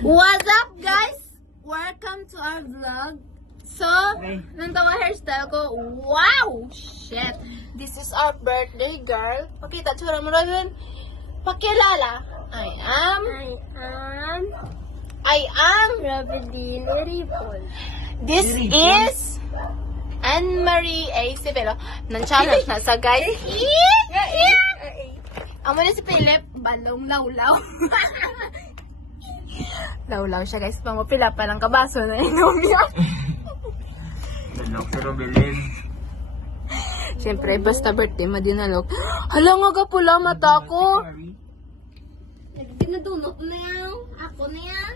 What's up, guys? Welcome to our vlog. So, nung tawa hairstyle ko, wow! Shit! This is our birthday, girl. Pakita, tsura mo rin. Pakilala. I am Robedine Ripol. This is Anne-Marie A. Sibelo. Nang challenge na sa guys. Amo na si Philip. Balong lawlaw. Lawlaw siya, guys. Pamapila pa lang kabaso na inom yan. Nalok sa Robelin. Siyempre, basta birthday mo din nalok. Hala nga ka pula mata ko. Pinadunot na yan. Ako na yan.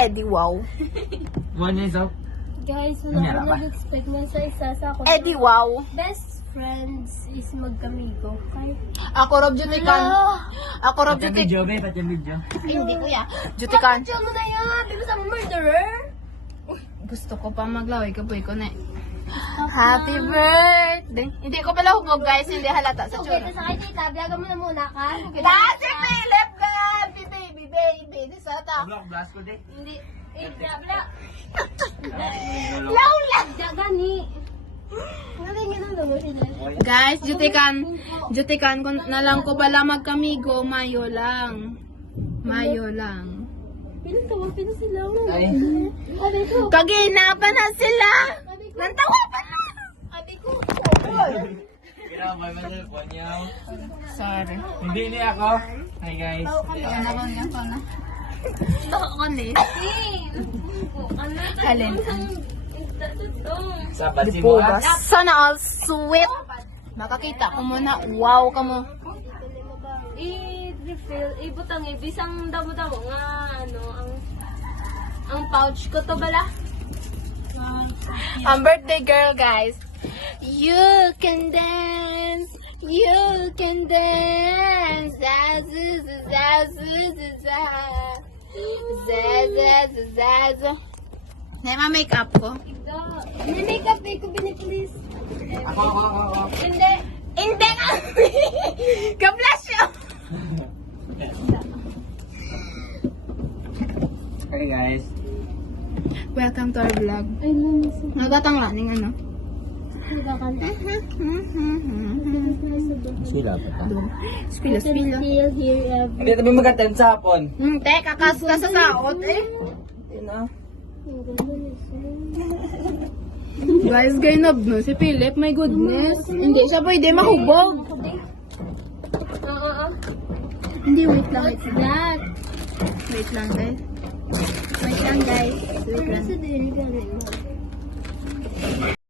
Eddie, wow. One is up. Guys, wala ko nag-expect na sa isa sa ako. Eddie, wow. Best friends is magkamigo. Okay? Ako, Rob Jutikan. Ako, Rob Pati Jutikan. video, be. Pati video. Ay, hindi kuya. Jutikan. Diyan mo na yan. Di ba sa murderer? Gusto ko pa maglaway ka po ko na. Happy birthday. Hindi ko pala hugog, guys. Hindi halata sa Okay, tsura. sa akin, tita. Vlogan mo na muna ka. That's it, Philip, God. Baby. This ata. Block blast ko, de. Hindi. Eh, bla. Lawla. Dagani. Ngayon nga nang lumo sila. Guys, Jutikan kung na lang ko pala magkamigo, Mayo lang. Pinatawa sila. Ay. Sabi ko. Kaginapan na sila. Nantawa pa na. Sabi ko. Kinamay mo sa ponyaw. Sorry. Hindi ni ako. Hi, guys. Ako ni. Ano? Alin? Sabat si mo. Sana all sweet. Makakita ko muna. Wow ka mo. I-refill, ibutang bisang damo-damo nga ano ang pouch ko to bala. Ang birthday girl, guys. You can dance. You can dance. Nema makeup ko. May makeup day ko biniplease. Ako. Hindi. Hindi nga. Ka-flash yun. Hi, guys. Welcome to our vlog. Ay, namiss. Nagatang laning ano. Nagkakanta. Sila pa ta. Spilo. Still here every. Hindi tabi mag-attend sa hapon. Te, kakas ka sa saot eh. Yun na. Guys, gainab no. Si Philip, my goodness. Hindi siya pwede mahubog. Oo. Hindi, wait lang. What's that? Wait lang, guys. Wait lang, guys. Wait lang. Sa dili galing mo.